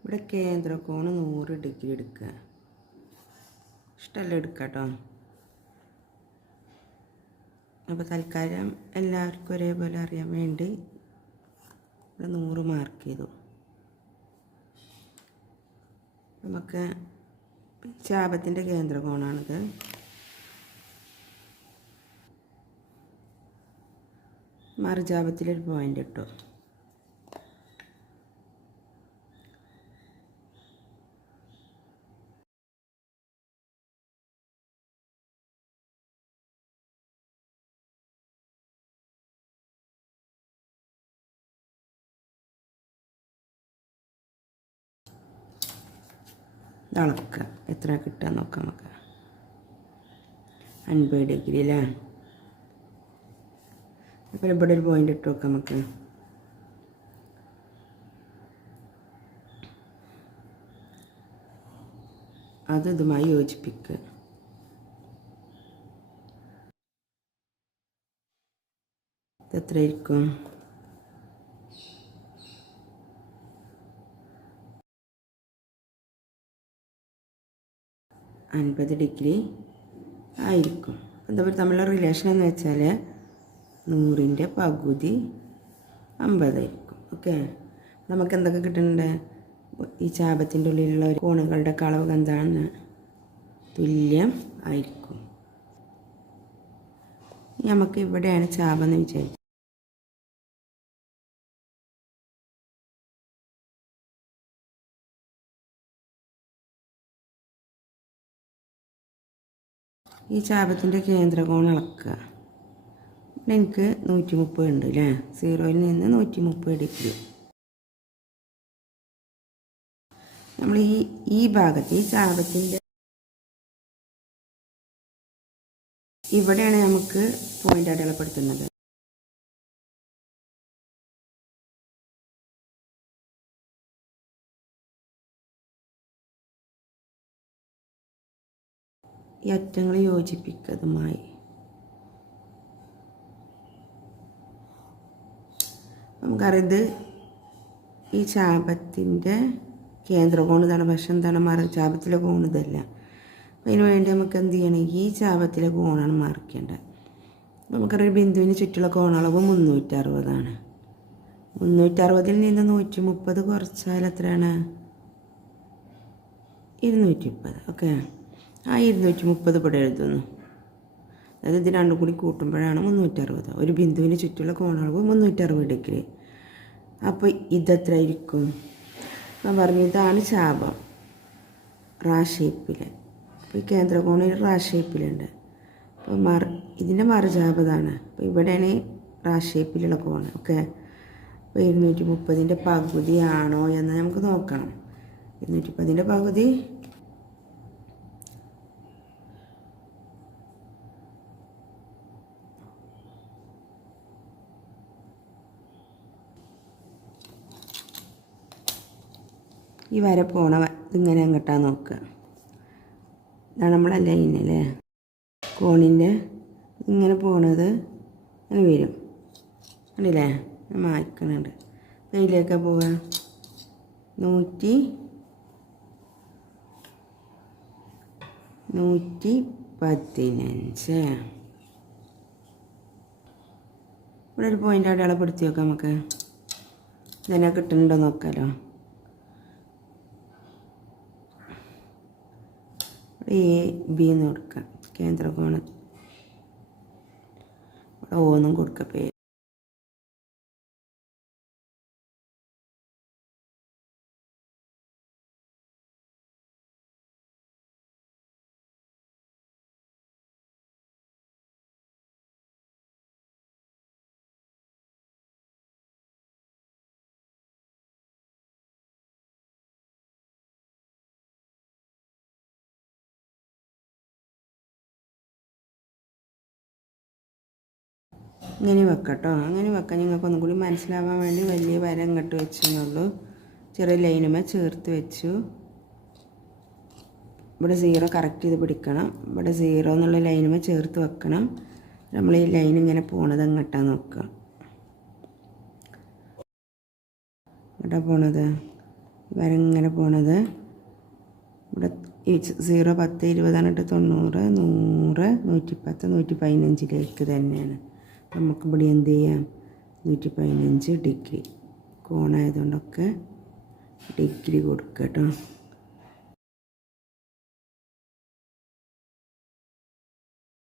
ഇവിടെ കേന്ദ്രകോണ് 100 ഡിഗ്രി എടുക്കുക. ഇഷ്ടമല്ല എടുക്കുക കേട്ടോ. അപ്പോൾ തൽക്കാലം എല്ലാവർക്കും ഒരേപോലെ അറിയാൻ വേണ്ടി ഇവിടെ 100 മാർക്ക് ചെയ്തു. നമുക്ക് ചാപത്തിൻ്റെ കേന്ദ്രകോണാണിത്. മറുചാപത്തിലൊരു പോയിൻ്റ് ഇട്ടു. ഇതളക്കുക എത്ര കിട്ടുക നോക്കാം നമുക്ക്. 50 ഡിഗ്രി അല്ലേ. അപ്പോൾ ഇവിടെ ഒരു പോയിൻ്റ് ഇട്ട് നോക്കാം നമുക്ക്. അത് ഇതുമായി യോജിപ്പിക്കുക. ഇതെത്രയായിരിക്കും? 50 ഡിഗ്രി ആയിരിക്കും. എന്താ തമ്മിലുള്ള റിലേഷൻ എന്ന് വെച്ചാൽ 100ൻ്റെ പകുതി 50 ആയിരിക്കും. ഓക്കെ, നമുക്ക് എന്തൊക്കെ കിട്ടുന്നുണ്ട്? ഈ ചാപത്തിൻ്റെ ഉള്ളിലുള്ള ഒരു കോണുകളുടെ അളവ് എന്താണ്? തുല്യം ആയിരിക്കും. നമുക്ക് ഇവിടെയാണ് ചാപം എന്ന് വിചാരിച്ചത്. ഈ ചാപത്തിൻ്റെ കേന്ദ്രകോൺ അളക്കുക. ഇവിടെ എനിക്ക് 130 ഉണ്ട് അല്ലേ. 0യിൽ നിന്ന് 130 ഡിഗ്രി. നമ്മൾ ഈ ഭാഗത്ത് ഈ ചാപത്തിൻ്റെ ഇവിടെയാണ് നമുക്ക് പോയിൻ്റ് അടയാളപ്പെടുത്തുന്നത്. ഈ അറ്റങ്ങൾ യോജിപ്പിക്കുന്നതുമായി നമുക്കറിയത് ഈ ചാപത്തിൻ്റെ കേന്ദ്രകോൺ ഇതാണ്. പക്ഷെ എന്താണ് ചാപത്തിലെ കോൺ ഇതല്ല. അപ്പോൾ അതിന് വേണ്ടി നമുക്ക് എന്ത് ചെയ്യണം? ഈ ചാപത്തിലെ കോണാണ് മാർക്കേണ്ടത്. നമുക്കറിയാം ബിന്ദുവിന് ചുറ്റുള്ള കോണളവ് 360ആണ്. 360ൽ നിന്ന് 130 കുറച്ചാൽ എത്രയാണ്? 230. ഓക്കെ, ആ 230 ഇവിടെ എഴുതുന്നു. അതായത് ഇത് രണ്ടും കൂടി കൂട്ടുമ്പോഴാണ് 360. ഒരു ബിന്ദുവിന് ചുറ്റുള്ള കോണളവ് 360 ഡിഗ്രി. അപ്പോൾ ഇതെത്ര ആയിരിക്കും? ഞാൻ പറഞ്ഞു ഇതാണ് ചാപം റാ ഷേപ്പിൽ. അപ്പോൾ ഈ കേന്ദ്രകോണിൽ റാ ഷേപ്പിലുണ്ട്. അപ്പോൾ ഇതിൻ്റെ മറുചാപതാണ്. അപ്പോൾ ഇവിടെയാണ് റാ ഷേപ്പിലുള്ള കോണ്. ഓക്കെ, അപ്പോൾ 230ൻ്റെ പകുതിയാണോ എന്ന് നമുക്ക് നോക്കണം. 230ൻ്റെ പകുതി ഈ വര പോണ ഇതിങ്ങനെ അങ്ങോട്ടാണ് നോക്കുക. ഇതാണ് നമ്മളെ ലൈൻ അല്ലേ. കോണിൻ്റെ ഇങ്ങനെ പോണത് അങ്ങനെ വരും. കണ്ടില്ലേ? ഞാൻ മായ്ക്കണുണ്ട്. ഇതിലേക്കാണ് പോവുക. 115. ഇവിടെ ഒരു പോയിൻ്റ് അടയാളപ്പെടുത്തി നോക്കാം നമുക്ക്. ഇതെന്നെ കിട്ടുന്നുണ്ടോ നോക്കാമല്ലോ. AB എന്ന് കൊടുക്കാം. കേന്ദ്രകോണ് ഇവിടെ O എന്നും കൊടുക്കുക. പേര് ഇങ്ങനെ വെക്കാം കേട്ടോ. അങ്ങനെ വെക്കാം. നിങ്ങൾക്ക് ഒന്നും കൂടി മനസ്സിലാവാൻ വേണ്ടി വലിയ വര ഇങ്ങോട്ട് വെച്ചെന്നുള്ളൂ. ചെറിയ ലൈനുമേ ചേർത്ത് വെച്ചു. ഇവിടെ 0 കറക്റ്റ് ചെയ്ത് പിടിക്കണം. ഇവിടെ 0 എന്നുള്ള ലൈനുമേ ചേർത്ത് വെക്കണം. നമ്മൾ ഈ ലൈൻ ഇങ്ങനെ പോണത് എങ്ങോട്ടാണ് നോക്കുക. എങ്ങോട്ടാണ് പോണത്? വരങ്ങനെ പോണത്. ഇവിടെ 0, 10, 20 90, 100, 110, 115 തന്നെയാണ്. നമുക്ക് ഇവിടെ എന്ത് ചെയ്യാം, 115 ഡിഗ്രി കോണായതുകൊണ്ടൊക്കെ ഡിഗ്രി കൊടുക്കുക കേട്ടോ.